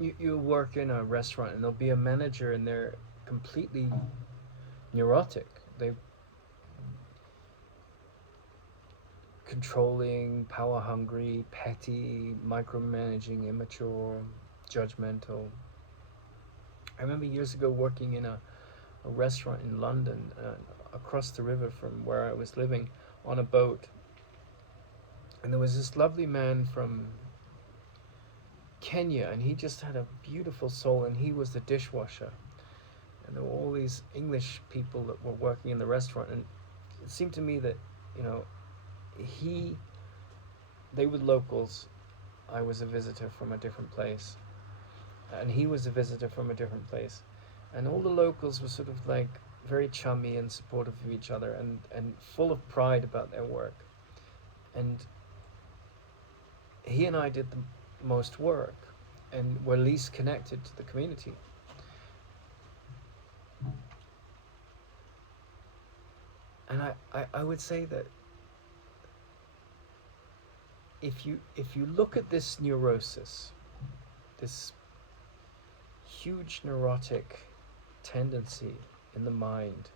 you work in a restaurant and there'll be a manager and they're completely neurotic. They controlling, power hungry, petty, micromanaging, immature, judgmental. I remember years ago working in a restaurant in London, across the river from where I was living, on a boat. And there was this lovely man from Kenya, and he just had a beautiful soul, and he was the dishwasher. And there were all these English people that were working in the restaurant, and it seemed to me that, you know, he, they were locals. I was a visitor from a different place, and he was a visitor from a different place, and all the locals were sort of like very chummy and supportive of each other, and full of pride about their work. And he and I did the most work, and were least connected to the community. And I would say that if you look at this neurosis, this huge neurotic tendency in the mind,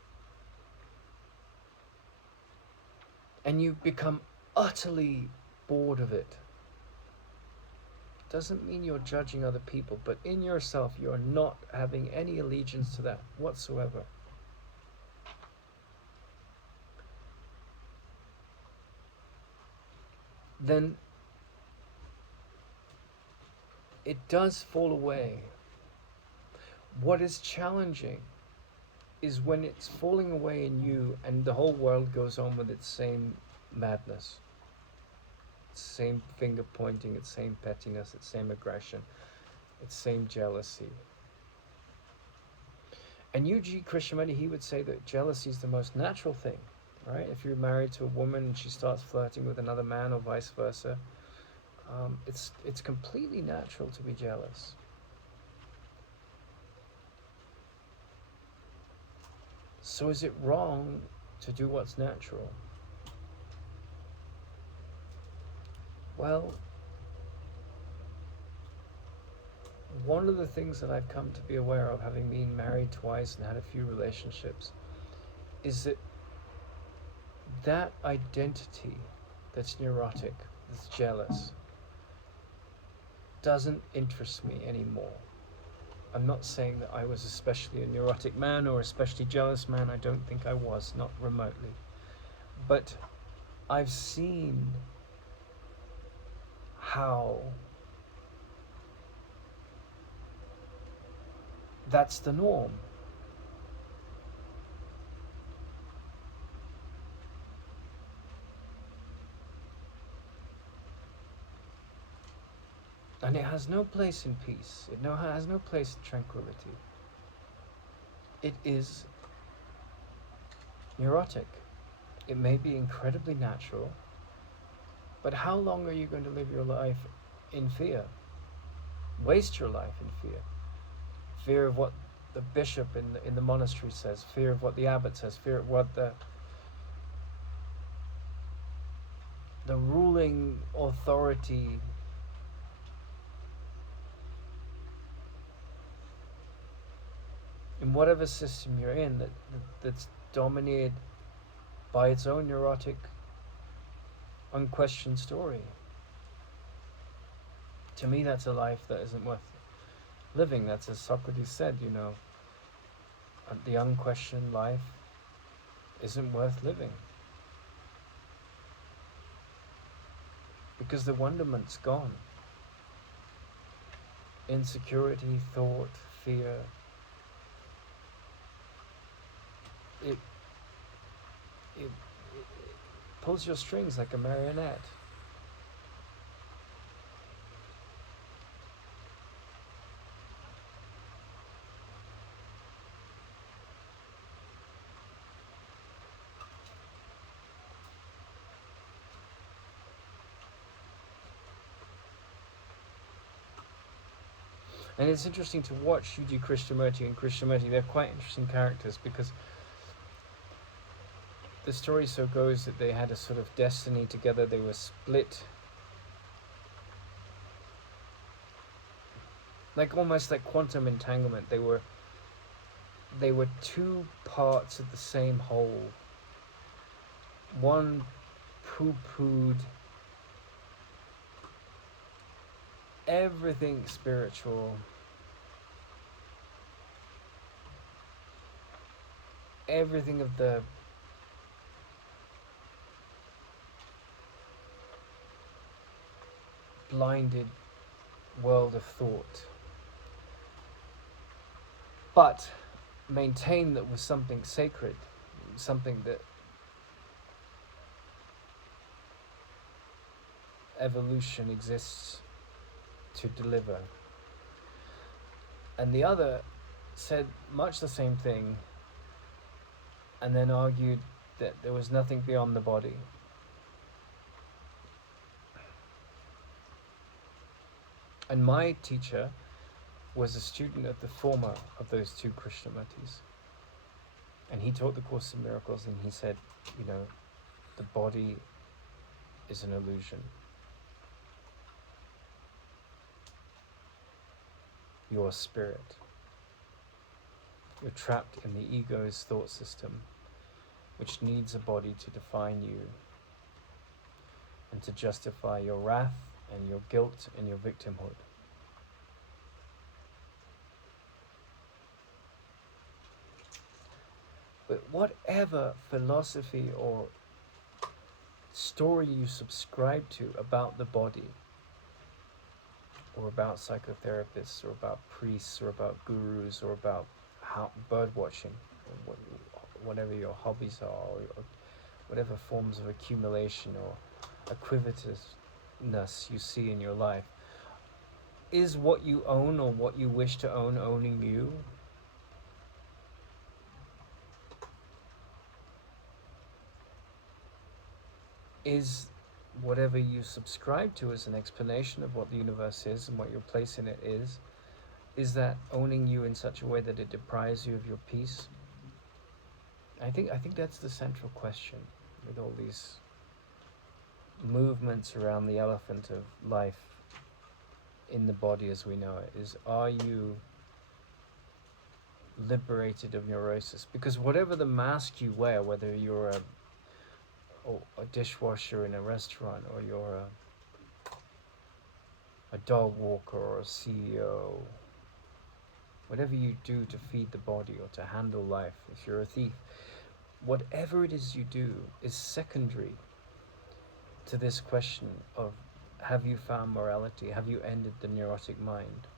and you become utterly bored of it, doesn't mean you're judging other people, but in yourself you're not having any allegiance to that whatsoever. Then it does fall away. What is challenging is when it's falling away in you and the whole world goes on with its same madness, its same finger pointing, its same pettiness, its same aggression, its same jealousy. And UG Krishnamurti, he would say that jealousy is the most natural thing, right? If you're married to a woman and she starts flirting with another man or vice versa, it's completely natural to be jealous. So is it wrong to do what's natural? Well, one of the things that I've come to be aware of, having been married twice and had a few relationships, is that that identity that's neurotic, that's jealous, doesn't interest me anymore. I'm not saying that I was especially a neurotic man or especially jealous man. I don't think I was, not remotely. But I've seen how that's the norm. And it has no place in peace. It has no place in tranquility. It is neurotic. It may be incredibly natural, but how long are you going to live your life in fear? Waste your life in fear. Fear of what the bishop in the monastery says, fear of what the abbot says, fear of what the ruling authority in whatever system you're in that's dominated by its own neurotic, unquestioned story. To me, that's a life that isn't worth living. That's, as Socrates said, the unquestioned life isn't worth living. Because the wonderment's gone. Insecurity, thought, fear, it pulls your strings like a marionette. And it's interesting to watch UG Krishnamurti and Krishnamurti. They're quite interesting characters because the story so goes that they had a sort of destiny together. They were split like almost like quantum entanglement. They were two parts of the same whole. One poo-pooed everything spiritual, everything of the blinded world of thought, but maintain that was something sacred, something that evolution exists to deliver. And the other said much the same thing, and then argued that there was nothing beyond the body. And my teacher was a student of the former of those two Krishnamurtis. And he taught the Course in Miracles, and he said, you know, the body is an illusion. You're spirit. You're trapped in the ego's thought system, which needs a body to define you and to justify your wrath and your guilt and your victimhood. But whatever philosophy or story you subscribe to about the body, or about psychotherapists, or about priests, or about gurus, or about bird watching, or whatever your hobbies are, or whatever forms of accumulation or acquisitiveness you see in your life, is what you own or what you wish to own owning you? Is whatever you subscribe to as an explanation of what the universe is and what your place in it is that owning you in such a way that it deprives you of your peace? I think that's the central question with all these movements around the elephant of life in the body as we know it, is, are you liberated of neurosis? Because whatever the mask you wear, whether you're a dishwasher in a restaurant, or you're a dog walker or a CEO, whatever you do to feed the body or to handle life, if you're a thief, whatever it is you do is secondary to this question of, have you found morality? Have you ended the neurotic mind?